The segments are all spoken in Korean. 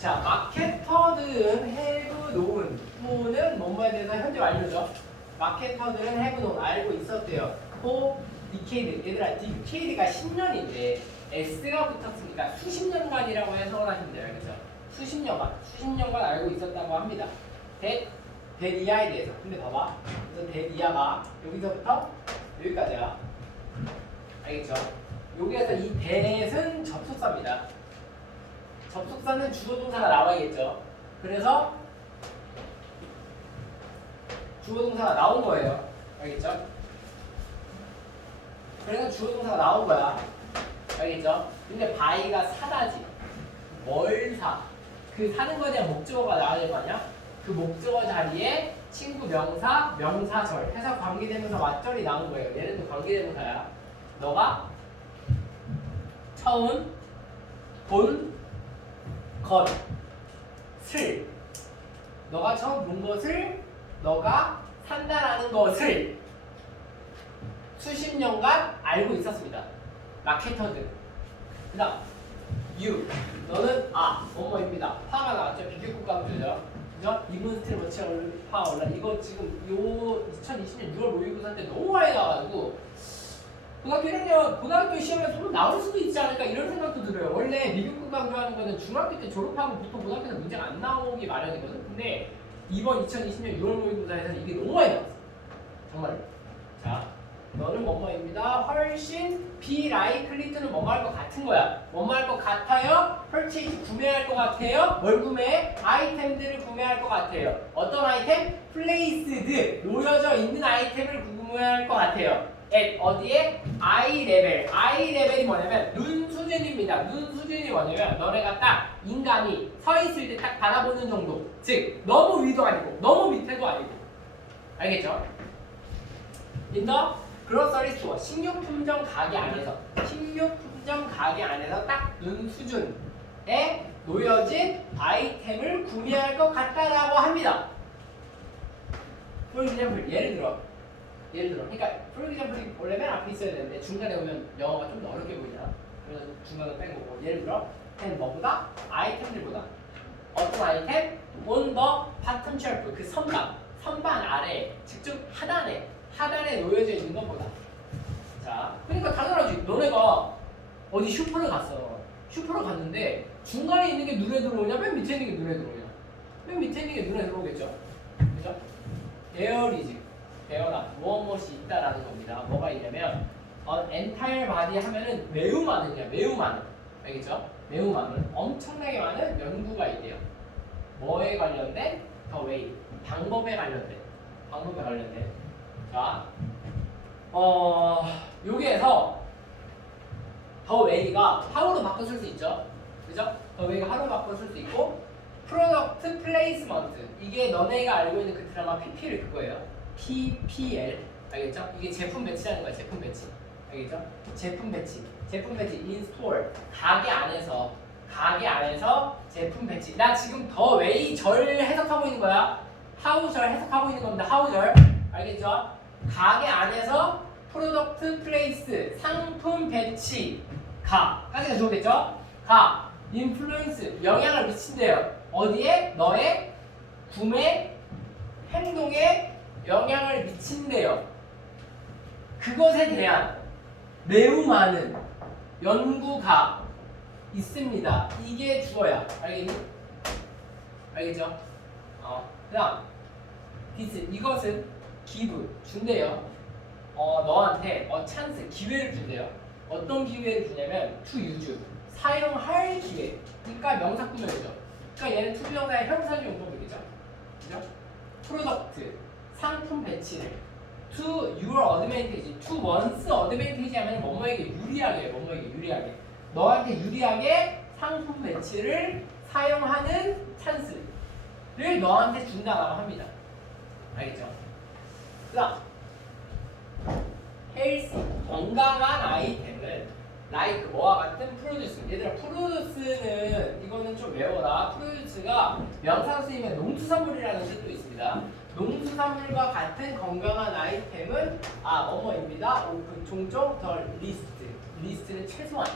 자, 마케터들은 have known. known은 뭐뭐에 대해서 현재 완료죠. 마케터들은 have known 알고 있었대요. for decade. 얘들아, decade가 10년인데 s가 붙었으니까 수십 년간이라고 해석을 하시면 돼요. 그죠? 수십 년간, 수십 년간 알고 있었다고 합니다. 대, 대리아에 대해서. 근데 봐봐. 그래서 대리아가 여기서부터 여기까지야. 알겠죠? 여기에서 이 대는 접속사입니다. 접속사는 주어 동사가 나와야겠죠. 그래서 주어 동사가 나온 거예요. 알겠죠? 그래서 주어 동사가 나온 거야. 알겠죠? 근데 바이가 사다지. 뭘 사? 그 사는 거에 대한 목적어가 나와야 될 거 아니야? 그 목적어 자리에 친구 명사, 명사절 해서 관계대명사 맞절이 나온 거예요. 얘는 또 관계대명사야. 너가 처음 본 것을 너가 처음 본 것을 너가 산다라는 것을 수십 년간 알고 있었습니다. 마케터들. 그 다음 you 너는 아 뭐뭐입니다. 파가 나왔죠. 비교급 강조죠. 그죠? 이분 스틸 워치가 파 올라 이거 지금 요 2020년 6월 모의고사 때 너무 많이 나와가지고 고등학교 1학년 고등학교 시험에 좀 나올 수도 있지 않을까 이런 생각도 들어요. 원래 미국급 강조하는 거는 중학교 때 졸업하고 보통 고등학교에서 문제가 안 나오기 마련이거든. 근데 이번 2020년 6월 모의고사에서는 이게 너무 많이 나왔어. 정말. 자, 너는 뭐뭐입니다. 훨씬 또는 뭐뭐 할것 같은 거야. 뭐뭐 할것 같아요? purchase 구매할 것 같아요? 뭘 구매해? 아이템들을 구매할 것 같아요. 어떤 아이템? placed 놓여져 있는 아이템을 같아요. at 어디에? I 레벨. I 레벨이 뭐냐면 눈 수준입니다. 눈 수준이 뭐냐면 너네가 딱 인간이 서 있을 때 딱 바라보는 정도. 즉 너무 위도 아니고 너무 밑에도 아니고. 알겠죠? 인더 그로서리 스토어 식료품점 가게 안에서 식료품점 가게 안에서 딱 눈 수준에 놓여진 아이템을 구매할 것 같다라고 합니다. For example, 예를 들어 예를 들어. 그러니까 for example이 원래 맨 앞에 있어야 되는데 중간에 오면 영어가 좀 더 어렵게 보이잖아. 그래서 중간을 뺀 거고 예를 들어 펜 뭐보다 아이템들보다. 어떤 아이템? on bottom shelf 그 선반. 선반 아래 직접 하단에 하단에 놓여져 있는 것보다. 자 그러니까 당연하지. 너네가 어디 슈퍼를 갔어. 슈퍼를 갔는데 중간에 있는 게 눈에 들어오냐? 맨 밑에 있는 게 눈에 들어오냐? 맨 밑에 있는 게 눈에 들어오겠죠? 그죠? 에어리지 에어나 무엇 무엇이 있다라는 겁니다. 뭐가 있냐면 어, entire body 하면은 매우 많은이야 매우 많은. 알겠죠? 매우 많은. 엄청나게 많은 연구가 있대요. 뭐에 관련된? 더 웨이. 방법에 관련된. 방법에 관련된. 자, 어, 여기에서 더 웨이가 하루로 바꿔 쓸 수 있죠. 그죠? 더 웨이가 하루로 바꿔 쓸 수 있고 프로덕트 플레이스먼트 이게 너네가 알고 있는 그 드라마 PPL 그거예요. PPL 알겠죠? 이게 제품 배치라는 거야. 제품 배치 알겠죠? 제품 배치 제품 배치 store 가게 안에서 가게 안에서 제품 배치 나 지금 더 웨이 절 해석하고 있는 거야. 하우 절 해석하고 있는 겁니다. 하우 절 알겠죠? 가게 안에서 프로덕트 플레이스 상품 배치 가까지가 좋겠죠? 가 인플루언스 영향을 미친대요. 어디에? 너의 구매 행동에 영향을 미친대요. 그것에 대한 매우 많은 연구가 있습니다. 이게 주어야. 알겠니? 알겠죠? 어. 그 다음 디스 이것은 기브 준대요. 어 너한테 어 찬스 기회를 준대요. 어떤 기회를 주냐면 to use 사용할 기회. 그러니까 명사 꾸며야죠. 그러니까 얘는 명사의 형사적 용법이겠죠. 그죠? 프로덕트 상품 배치를 to your advantage, to one's advantage 하면 뭐뭐에게 유리하게, 뭐뭐에게 유리하게. 너한테 유리하게 상품 배치를 사용하는 찬스를 너한테 준다라고 합니다. 알겠죠? 그다음 헬스 건강한 아이템은 라이크 뭐와 같은 프로듀스 얘들아 프로듀스는 이거는 좀 외워라 프로듀스가 명사 쓰임의 농수산물이라는 뜻도 있습니다 농수산물과 같은 건강한 아이템은 아 뭐뭐입니다 오픈 종종 더 리스트 리스트는 최소한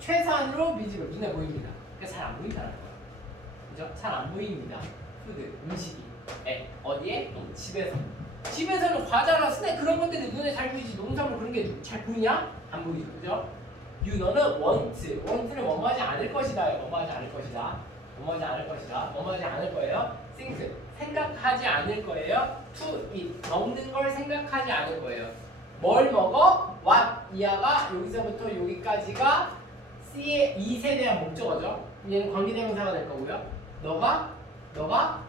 최소한으로 미지로 눈에 보입니다 그러니까 잘 안 보인다는 거야 그죠? 잘 안 보입니다. 푸드 음식이. 네, 어디에? 음, 집에서. 집에서는 과자나 스낵 그런 것들이 눈에 잘 보이지 농산물 그런 게 잘 보이냐? 안 보이죠, 그죠? you 너는 want, want는 뭐뭐하지 않을 것이다, 뭐뭐하지 않을 것이다, 뭐뭐하지 않을 것이다, 뭐뭐하지 않을 거예요. Think 생각하지 않을 거예요. to eat 먹는 걸 생각하지 않을 거예요. 뭘 먹어? what 이하가 여기서부터 여기까지가 C의 2세 대한 목적어죠. 얘는 관계대명사가 될 거고요. 너가 너가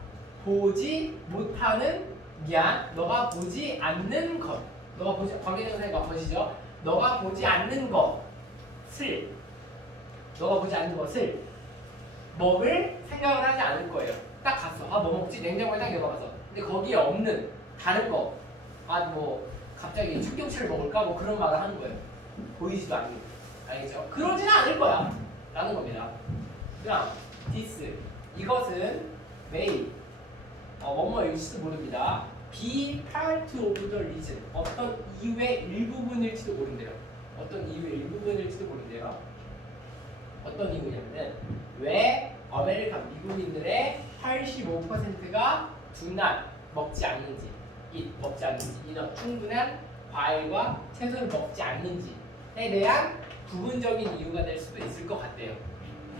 보지 못하는 미안. 너가 보지 않는 것. 너가 보지 관계대명사가 것이죠. 너가 보지 않는 것을 너가 보지 않는 것을 먹을 생각을 하지 않을 거예요. 딱 갔어. 아 뭐 먹지? 냉장고에 딱 열어봐서. 근데 거기에 없는 다른 거. 아 뭐 갑자기 청경채를 먹을까? 뭐 그런 말을 하는 거예요. 보이지도 않는. 알겠죠? 그러지는 않을 거야. 라는 겁니다. 그다음 this 이것은 may 어, 뭐뭐 일지도 모릅니다. be part of the reason 어떤 이유의 일부분일지도 모른대요. 어떤 이유의 일부분일지도 모른대요. 어떤 이유냐면은 왜 아메리칸 미국인들의 85%가 두날 먹지 않는지, 이 먹지 않는지, 이런 충분한 과일과 채소를 먹지 않는지에 대한 부분적인 이유가 될 수도 있을 것 같대요.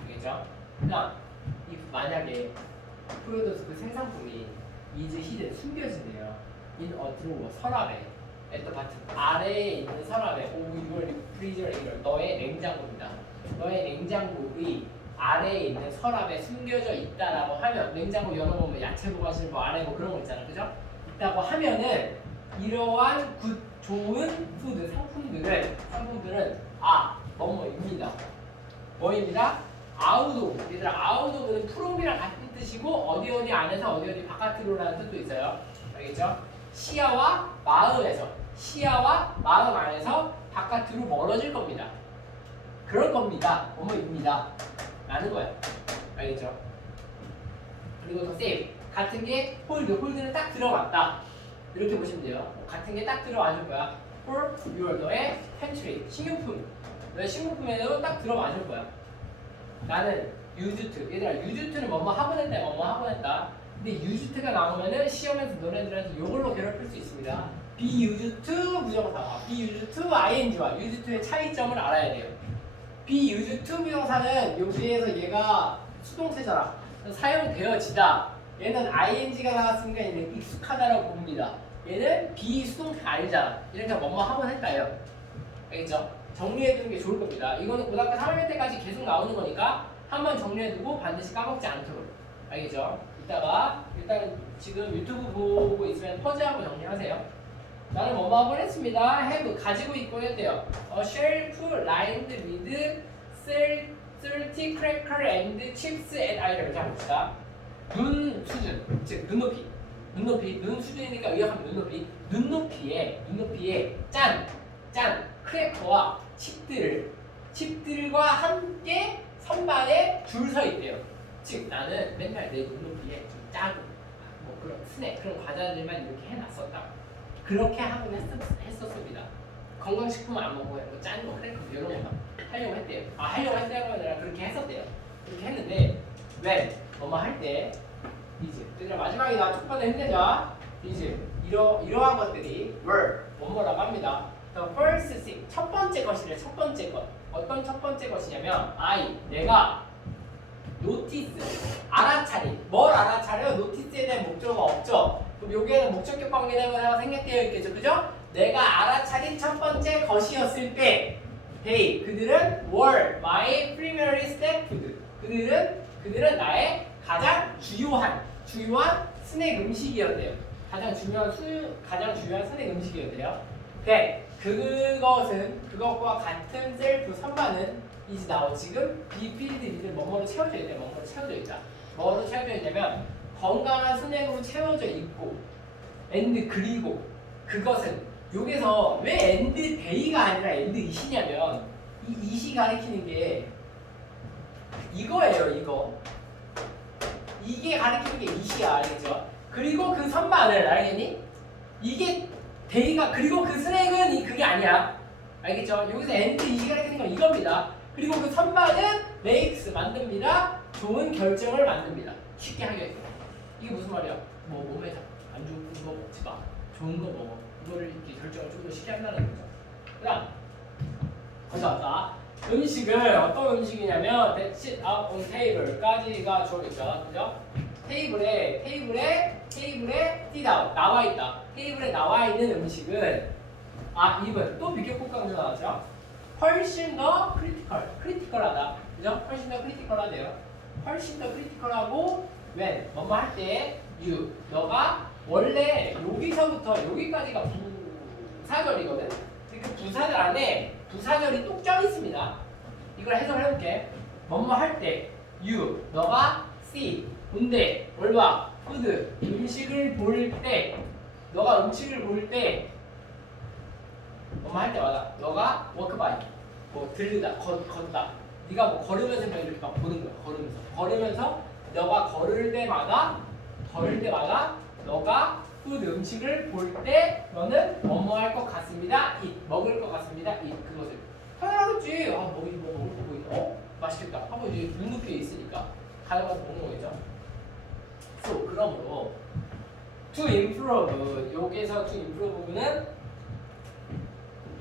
알겠죠? 그냥 이 만약에 프로듀스 그 생산품이 이즈 히든 in a drawer 서랍에 the bottom 아래에 있는 서랍에 o your refrigerator 너의 냉장고입니다. 너의 냉장고의 아래에 있는 서랍에 숨겨져 있다라고 하면 냉장고 열어보면 야채 보관실 뭐 아래 뭐 그런 거 있잖아, 그죠? 있다고 하면은 이러한 굿 좋은 푸드 상품들을 상품들은 아 뭐뭐입니다. 뭐입니다? 아웃오브 얘들아 아웃오브는 프롬이랑 같은 뜻이고 어디 어디 안에서 어디 어디 바깥으로라는 뜻도 있어요 알겠죠? 시야와 마음에서 시야와 마음 안에서 바깥으로 멀어질 겁니다 그럴 겁니다 뭐뭐입니다 라는 거야. 알겠죠? 그리고 더 세이브 같은 게 홀드 홀드는 딱 들어갔다. 이렇게 보시면 돼요. 같은 게 딱 들어와줄 거야. for your 너의 pantry 식료품. 너의 식료품에도 딱 들어와줄 거야. 나는 유주트 얘들아 유주트는 뭐뭐 하고 냈다 뭐뭐 하고 냈다. 근데 유주트가 나오면은 시험에서 너네들한테 이걸로 괴롭힐 수 있습니다. 비유주트 부정사 비유주트 ing와 유주트의 차이점을 알아야 돼요 비유주트 부정사는 여기에서 얘가 수동태잖아 사용되어지다 얘는 ing가 나왔으니까 얘는 익숙하다라고 봅니다 얘는 비수동태가 아니잖아 이러니까 뭐뭐 하고 했다요 알겠죠? 정리해두는 게 좋을 겁니다. 이거는 고등학교 3학년 때까지 계속 나오는 거니까 한번 정리해두고 반드시 까먹지 않도록 알겠죠? 이따가 일단 지금 유튜브 보고 있으면 퍼즈하고 정리하세요. 나는 뭐뭐 했습니다. have 가지고 있고 했대요. A shelf lined with 30 cracker and chips and item. 자 봅시다. 눈 수준, 즉 눈높이, 눈높이, 눈 수준이니까 의역하면 눈높이, 눈높이에 눈높이에 짠, 짠 크래커와 칩들을 칩들과 함께 선반에 줄 서 있대요. 즉 나는 맨날 내 눈높이에 좀 짜고 뭐 그런 스낵 그런 과자들만 이렇게 해놨었다. 그렇게 하곤 했었, 했었 습니다. 건강식품 안 먹고 뭐 짠거 크래커 이런 거 하려고 했대요. 아 하려고 했다고 아니라 그렇게 했었대요. 그렇게 했는데 왜 뭐뭐 할때 이제 얘들아 마지막에 나 첫번에 힘내자. 이제 이러 이러한 것들이 were 뭐뭐라고 합니다. The first thing 첫 번째 것이래 첫 번째 것 어떤 첫 번째 것이냐면 I 내가 notice 알아차림 뭘 알아차려 notice에 대한 목적어가 없죠 그럼 여기에는 목적격 관계대명사가 생략되어 있겠죠. 그죠? 내가 알아차린 첫 번째 것이었을 때 they 그들은 were my primary stapfood 그들은 그들은 나의 가장 주요한 주요한 스낵 음식이었대요. 가장 중요한 수 가장 중요한 스낵 음식이었대요. 네, 그것은 그것과 같은 셀프 선반은 이제 나오 지금 비필드 이들 뭐뭐로 채워져 있다 뭐뭐로 채워져 있다. 뭐로 채워져 있냐면 건강한 스낵으로 채워져 있고 엔드 그리고 그것은 여기서 왜 엔드 데이가 아니라 엔드 이시냐면 이 이시 가리키는 게 이거예요 이거 이게 가리키는 게 이시야 알겠죠? 그리고 그 선반을 알겠니? 이게 데이가 그리고 그 스낵은 이 그게 아니야. 알겠죠? 여기서 엔드 이 가리키는 건 이겁니다. 그리고 그 선반은 makes 만듭니다. 좋은 결정을 만듭니다. 쉽게 하겠어. 이게 무슨 말이야? 뭐 몸에 안 좋은 거 먹지 마. 좋은 거 먹어. 이거를 이렇게 결정을 좀 더 쉽게 한다는 거죠. 그다음 먼저 자 음식을 어떤 음식이냐면 sit out on table까지가 주어겠죠, 그죠? 테이블에 테이블에 테이블에 out 나와 있다. 테이블에 나와 있는 음식은 아 이번 또 비교 강조 나왔죠. 훨씬 더 크리티컬, 크리티컬하다. 그죠? 훨씬 더 크리티컬하대요. 훨씬 더 크리티컬하고 when 뭐뭐 할때 you 너가 원래 여기서부터 여기까지가 부사절이거든. 근데 그 부사절 안에 부사절이 뚝쪄 있습니다. 이걸 해석을 해볼게. 뭐뭐 할 때 you 너가 see 본데 뭘 봐? food 음식을 볼 때 너가 음식을 볼때 엄마 할 때마다 너가 워크바이 뭐 들르다 걷, 걷다 네가 뭐 걸으면서 막 이렇게 막 보는 거야 걸으면서 걸으면서 너가 걸을 때마다 걸을 때마다 너가 푸드 음식을 볼 때 너는 뭐뭐 할 것 같습니다? 이 먹을 것 같습니다? 이 그것을. 당연하겠지. 아 먹이 뭐 먹을 거 보이네 어? 맛있겠다. 하고 이제 눈높이에 있으니까 가져가서 먹는 거겠죠? So 그러므로 to improve 여기서 to improve는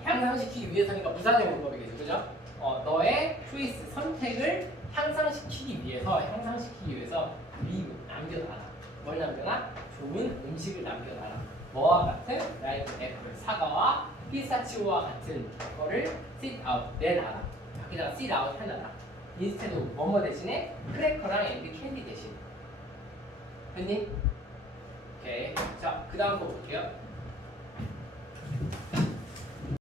향상시키기 위해서니까 부사적 문법이겠죠, 그죠? 어, 너의 초이스 선택을 향상시키기 위해서 향상시키기 위해서 리브 남겨놔라. 뭘 남겨놔? 좋은 음식을 남겨놔라. 뭐와 같은 like 애플 사과와 피스타치오와 같은 거를 sit out 내놔라. 여기다가 sit out 해놔라. 인스테드 뭐뭐 대신에 크래커랑 앤드 캔디 대신. 됐니? 오케이. 자, 그 다음 거 볼게요.